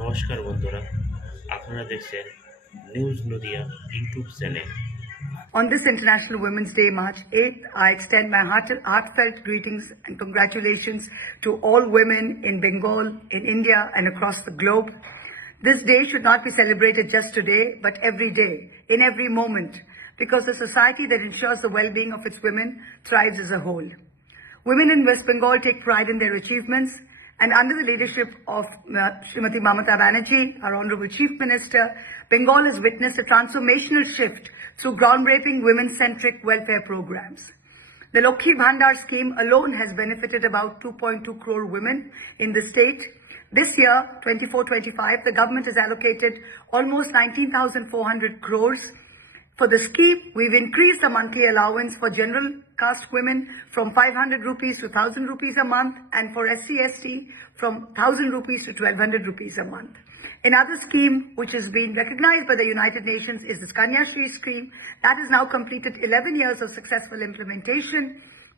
নমস্কার বন্ধুরা, আপনারা দেখছেন news Nadia YouTube channel. On this International Women's Day, March 8th, I extend my heartfelt greetings and congratulations to all women in Bengal, in India, and across the globe. This day should not be celebrated just today, but every day, in every moment, because a society that ensures the well-being of its women thrives as a whole. Women in West Bengal take pride in their achievements, and under the leadership of Srimati Mamata Banerjee, our Honorable Chief Minister, Bengal has witnessed a transformational shift through groundbreaking women-centric welfare programs. The Lokhi Bhandar scheme alone has benefited about 2.2 crore women in the state. This year, 24-25, the government has allocated almost 19,400 crores. For the scheme, we've increased the monthly allowance for general caste women from 500 rupees to 1,000 rupees a month, and for SC/ST from 1,000 rupees to 1,200 rupees a month. Another scheme which has been recognized by the United Nations is the Kanya Shri scheme. That has now completed 11 years of successful implementation.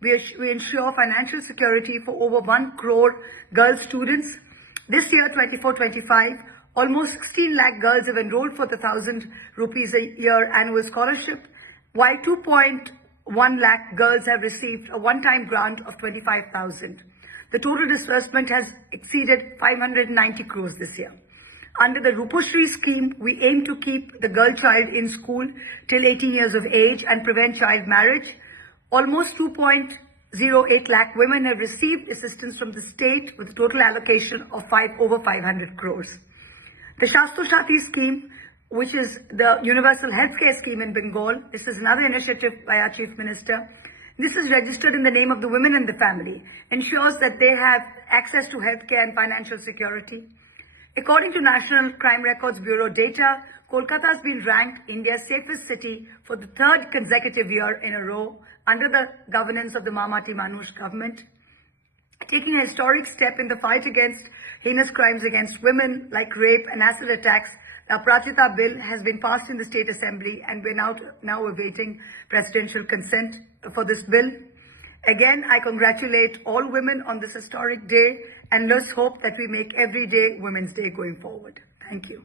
We ensure financial security for over 1 crore girl students. This year, 24-25, almost 16 lakh girls have enrolled for the 1,000 rupees a year annual scholarship, while 2.1 lakh girls have received a one-time grant of 25,000. The total disbursement has exceeded 590 crores this year. Under the Ruposhri scheme, we aim to keep the girl child in school till 18 years of age and prevent child marriage. Almost 2.08 lakh women have received assistance from the state with a total allocation of over 500 crores. The Shastro Shati scheme, which is the universal healthcare scheme in Bengal, this is another initiative by our Chief Minister. This is registered in the name of the women and the family, ensures that they have access to healthcare and financial security. According to National Crime Records Bureau data, Kolkata has been ranked India's safest city for the third consecutive year in a row under the governance of the Mamati Manush government. Taking a historic step in the fight against heinous crimes against women like rape and acid attacks, the Aprachita bill has been passed in the State Assembly, and we're now awaiting presidential consent for this bill. Again, I congratulate all women on this historic day, and let's hope that we make every day Women's Day going forward. Thank you.